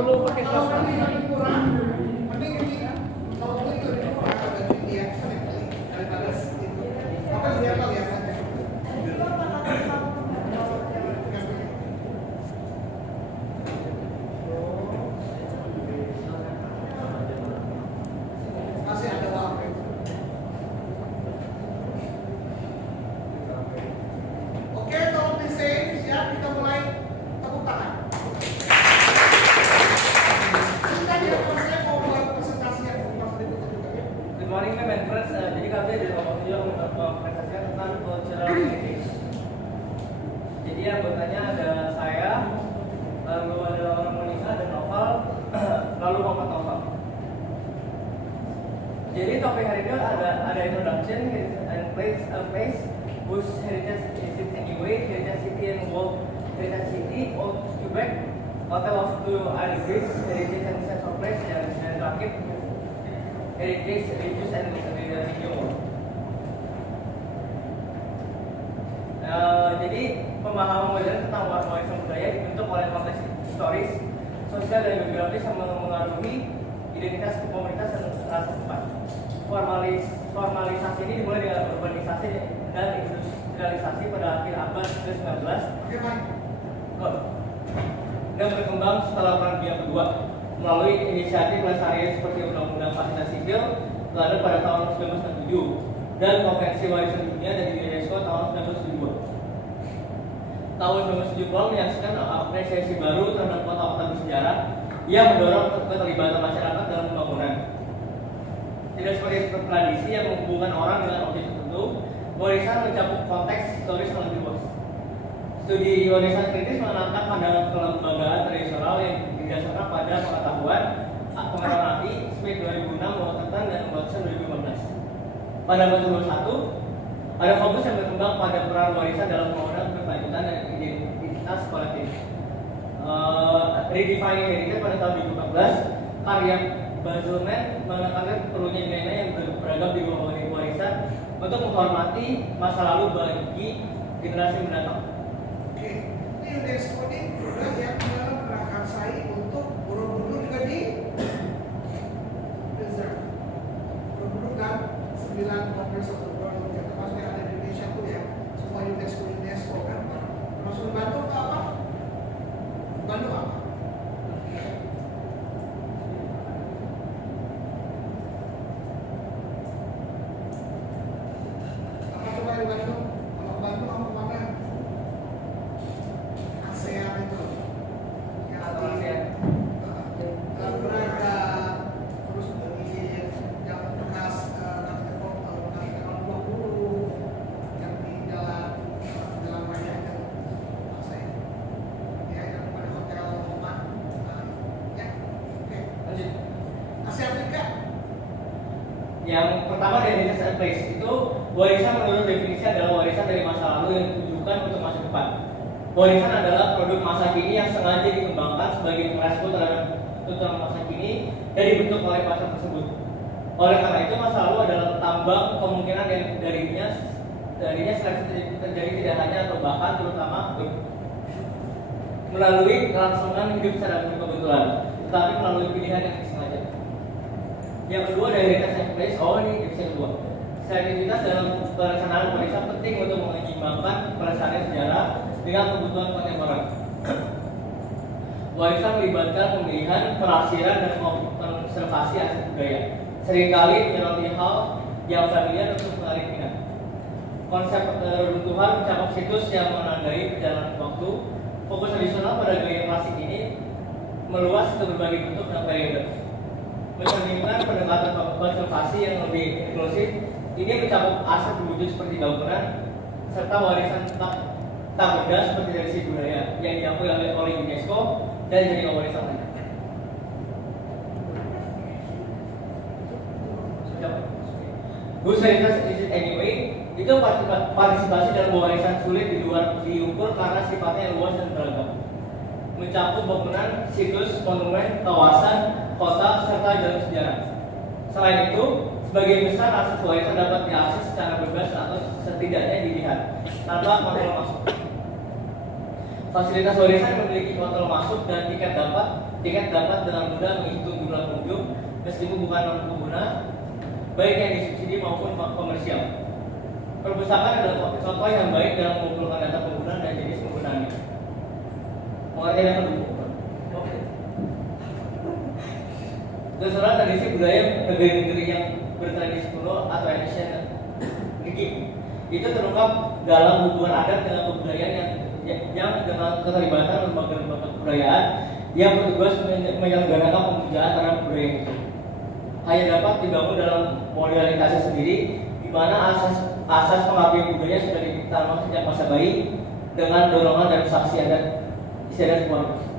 Perlu pakai kaos. Jadi anggotanya ada saya, lalu ada orang Monica dan Noval, lalu Muhammad Noval. Jadi topik hari ini ada introduction and place whose heritage is it anyway, heritage city and world, heritage city, old Quebec, hotel of two Greece, heritage and sense of place, dan terakhir heritage, religious and religion. Jadi pemahaman modern tentang warisan budaya dibentuk oleh konteks historis, sosial dan geografis yang mengaruhi identitas komunitas dan rasa tempat. Formalisasi ini dimulai dengan urbanisasi dan industrialisasi pada akhir abad ke-19 dan berkembang setelah Perang Dunia Kedua melalui inisiatif pelestarian seperti Undang-Undang Fasilitas Sipil Belanda pada tahun 1967 dan Konvensi Warisan Dunia dari UNESCO tahun 1972. Tahun 1970 menyaksikan apresiasi baru terhadap kota-kota bersejarah yang mendorong keterlibatan masyarakat dalam pembangunan. Tidak seperti tradisi yang menghubungkan orang dengan objek tertentu, warisan mencakup konteks historis yang lebih luas. Studi warisan kritis mengenalkan pandangan kelembagaan tradisional yang didasarkan pada pengetahuan api Smith 2006, Waterton dan Watson 2015. Pada modul 1, ada fokus yang berkembang pada peran warisan dalam pembangunan berkelanjutan dan identitas kolektif. Redefining Heritage pada tahun 2014, karya Bazilman menekankan perlunya nilai yang beragam di bawah warisan untuk menghormati masa lalu bagi generasi mendatang. Oke, ini UNESCO ini program yang merangsai untuk Borobudur juga di preserve. Borobudur kan 9 kompleks termasuk yang ada di Indonesia tuh ya, semua UNESCO kan. Termasuk Bandung apa? Bandung apa? Apa coba di Bandung? Kalau Bandung apa mana? ASEAN itu. Ya, ASEAN. Berada terus dari yang bekas tahun 20 yang di dalam raya itu ASEAN. Ya, yang pada hotel Oman. Ya, oke. Lanjut. Asia Afrika. Yang pertama dari heritage and place itu warisan menurut definisi adalah warisan dari masa lalu yang ditujukan untuk masa depan. Warisan adalah produk masa kini yang sengaja dikembangkan sebagai respon terhadap tuntutan masa kini dan dibentuk oleh pasar tersebut. Oleh karena itu masa lalu adalah tambang kemungkinan yang darinya seleksi terjadi tidak hanya atau bahkan terutama melalui kelangsungan hidup secara kebetulan, tetapi melalui pilihan yang disengaja. Yang kedua dari heritage and place, ini divisi kedua. Kreativitas dalam perencanaan warisan penting untuk menyeimbangkan pelestarian sejarah dengan kebutuhan kontemporer. Warisan melibatkan pemilihan, penafsiran, dan konservasi aset budaya. Seringkali menyoroti hal yang familiar untuk menarik minat. Konsep runtuhan mencakup situs yang menandai perjalanan waktu. Fokus tradisional pada gaya klasik ini meluas ke berbagai bentuk dan periode. Mencerminkan pendekatan konservasi yang lebih inklusif, ini mencakup aset berwujud seperti bangunan serta warisan tak benda seperti dari sisi budaya yang diakui oleh UNESCO dan jadi warisan lain. Whose heritage is it anyway? Itu partisipasi dalam warisan sulit diukur karena sifatnya yang luas dan beragam. Mencakup bangunan, situs, monumen, kawasan, kota, serta jalan sejarah. Selain itu, Sebagian besar akses warisan dapat diakses secara bebas atau setidaknya dilihat tanpa kontrol masuk. Fasilitas warisan memiliki kontrol masuk dan tiket dapat dengan mudah menghitung jumlah pengunjung meskipun bukan non pengguna, baik yang disubsidi maupun komersial. Perpustakaan adalah contoh yang baik dalam mengumpulkan data pengguna dan jenis penggunaannya. Pengertian yang kedua. Oke. Terserah tradisi budaya negeri-negeri yang bertradisi kuno atau ancient Greek itu terungkap dalam hubungan adat dengan kebudayaan yang dengan keterlibatan lembaga-lembaga kebudayaan yang bertugas menyelenggarakan pemujaan terhadap budaya itu. Hanya dapat dibangun dalam modalitasnya sendiri, di mana asas pengabdian budaya sudah ditanam sejak masa bayi dengan dorongan dari saksi adat istiadat keluarga.